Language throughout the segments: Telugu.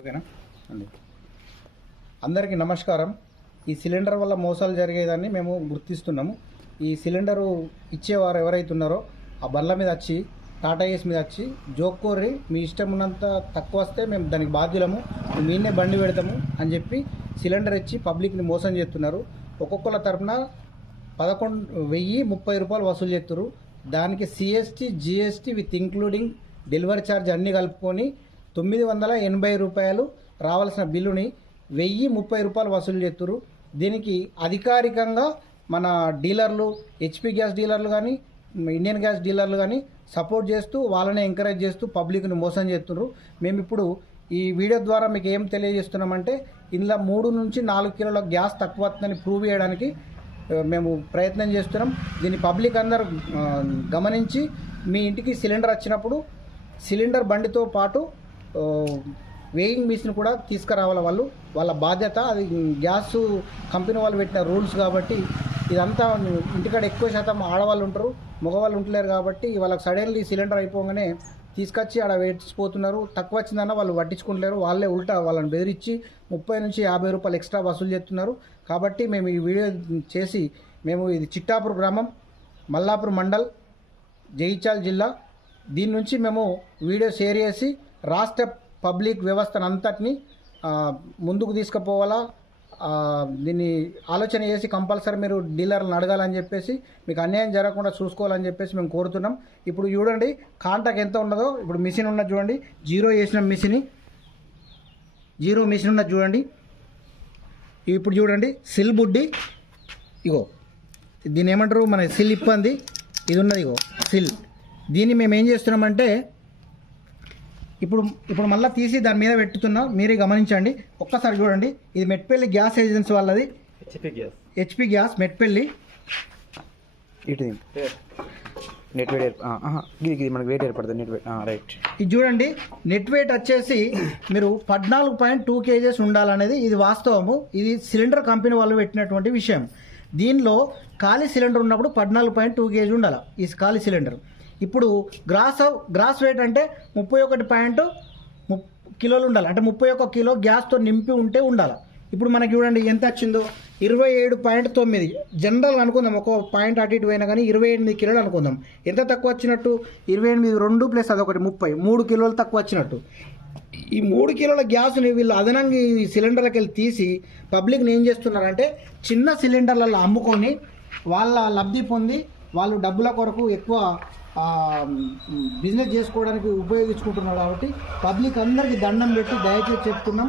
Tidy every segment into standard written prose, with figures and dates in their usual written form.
ఓకేనా అండి. అందరికీ నమస్కారం. ఈ సిలిండర్ వల్ల మోసాలు జరిగేదాన్ని మేము గుర్తిస్తున్నాము. ఈ సిలిండరు ఇచ్చేవారు ఎవరైతే ఉన్నారో ఆ బండ్ల మీద వచ్చి టాటా ఏస్ మీద వచ్చి జోక్కోర్రి మీ ఇష్టం ఉన్నంత తక్కువ వస్తే మేము దానికి బాధ్యులము, మీనే బండి పెడతాము అని చెప్పి సిలిండర్ ఇచ్చి పబ్లిక్ని మోసం చేస్తున్నారు. ఒక్కొక్కళ్ళ తరఫున 11,030 రూపాయలు వసూలు చేస్తున్నారు. దానికి CST GST with including delivery charge అన్నీ కలుపుకొని 980 రూపాయలు రావాల్సిన బిల్లుని 1,030 రూపాయలు వసూలు చేస్తున్నారు. దీనికి అధికారికంగా మన డీలర్లు, హెచ్పి గ్యాస్ డీలర్లు కానీ ఇండియన్ గ్యాస్ డీలర్లు కానీ సపోర్ట్ చేస్తూ వాళ్ళని ఎంకరేజ్ చేస్తూ పబ్లిక్ని మోసం చేస్తున్నారు. మేము ఇప్పుడు ఈ వీడియో ద్వారా మీకు ఏం తెలియజేస్తున్నామంటే ఇందులో 3 నుంచి 4 కిలోల గ్యాస్ తక్కువ వస్తుందని ప్రూవ్ చేయడానికి మేము ప్రయత్నం చేస్తున్నాం. దీన్ని పబ్లిక్ అందరూ గమనించి మీ ఇంటికి సిలిండర్ వచ్చినప్పుడు సిలిండర్ బండితో పాటు వేయింగ్ మిషన్ కూడా తీసుకురావాలి. వాళ్ళ బాధ్యత. అది గ్యాస్ కంపెనీ వాళ్ళు పెట్టిన రూల్స్ కాబట్టి ఇదంతా ఇంటికాడ ఎక్కువ శాతం ఆడవాళ్ళు ఉంటారు, మగవాళ్ళు ఉంటలేరు కాబట్టి వాళ్ళకి సడన్లీ సిలిండర్ అయిపోగానే తీసుకొచ్చి ఆడ వేసిపోతున్నారు. తక్కువ వచ్చిందన్న వాళ్ళు పట్టించుకుంటలేరు. వాళ్ళే ఉల్టా వాళ్ళని బెదిరించి 30 నుంచి 50 రూపాయలు ఎక్స్ట్రా వసూలు చేస్తున్నారు. కాబట్టి మేము ఈ వీడియో చేసి ఇది చిట్టాపూర్ గ్రామం, మల్లాపూర్ మండల్, జగిత్యాల జిల్లా. దీని నుంచి మేము వీడియో షేర్ చేసి రాష్ట్ర పబ్లిక్ వ్యవస్థను అంతటిని ముందుకు తీసుకుపోవాలా, దీన్ని ఆలోచన చేసి కంపల్సరీ మీరు డీలర్లను అడగాలని చెప్పేసి మీకు అన్యాయం జరగకుండా చూసుకోవాలని చెప్పేసి మేము కోరుతున్నాం. ఇప్పుడు చూడండి కాంటాక్ట్ ఎంత ఉన్నదో. ఇప్పుడు మిషన్ ఉన్నది చూడండి, జీరో చేసిన జీరో మిషన్ ఉన్నది చూడండి. ఇప్పుడు చూడండి సిల్ బుడ్డి, ఇగో దీన్ని ఏమంటారు మన సిల్ ఇబ్బంది ఇది ఉన్నది, ఇగో సిల్. దీన్ని మేము ఏం చేస్తున్నామంటే ఇప్పుడు మళ్ళీ తీసి దాని మీద పెట్టుతున్నాం. మీరే గమనించండి ఒక్కసారి చూడండి. ఇది మెట్పల్లి గ్యాస్ ఏజెన్సీ వాళ్ళది, హెచ్పి గ్యాస్ మెట్పల్లి. ఇటు నెట్ వెయిట్ మనకి వెయిట్ ఏర్పడుతుంది. Net weight right. ఇది చూడండి నెట్ వెయిట్ వచ్చేసి మీరు 14.2 kgs ఉండాలనేది ఇది వాస్తవము. ఇది సిలిండర్ కంపెనీ వాళ్ళు పెట్టినటువంటి విషయం. దీనిలో ఖాళీ సిలిండర్ ఉన్నప్పుడు 14.2 kg ఉండాలి ఈ ఖాళీ సిలిండర్. ఇప్పుడు గ్రాస్ వెయిట్ అంటే 31 కిలోలు ఉండాలి. అంటే 31 కిలో గ్యాస్తో నింపి ఉండాలి. ఇప్పుడు మనకి చూడండి ఎంత వచ్చిందో 27.9. జనరల్ అనుకుందాం, ఒక పాయింట్ అటు ఇటు పోయినా కానీ 28 కిలోలు అనుకుందాం. ఎంత తక్కువ వచ్చినట్టు 28 2 ప్లస్ అదొకటి 3 కిలోలు తక్కువ వచ్చినట్టు. ఈ 3 కిలోల గ్యాస్ని వీళ్ళు అదనంగా ఈ సిలిండర్లకి వెళ్ళి తీసి పబ్లిక్ని ఏం చేస్తున్నారంటే చిన్న సిలిండర్లలో అమ్ముకొని వాళ్ళ లబ్ధి పొంది వాళ్ళు డబ్బుల కొరకు ఎక్కువ బిజినెస్ చేసుకోవడానికి ఉపయోగించుకుంటున్నారు. కాబట్టి పబ్లిక్ అందరికీ దండం పెట్టి దయచేసి చెప్తున్నాం.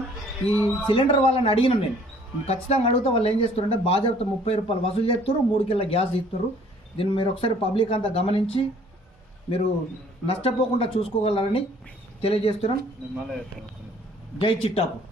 ఈ సిలిండర్ వాళ్ళని అడిగినాం, నేను ఖచ్చితంగా అడిగితే వాళ్ళు ఏం చేస్తున్నారంటే బాధ్యత 30 రూపాయలు వసూలు చేస్తారు, 3 కిలోల గ్యాస్ ఇస్తారు. దీన్ని మీరు ఒకసారి పబ్లిక్ అంతా గమనించి మీరు నష్టపోకుండా చూసుకోగలరని తెలియజేస్తున్నాం. జై చిట్టాపూర్.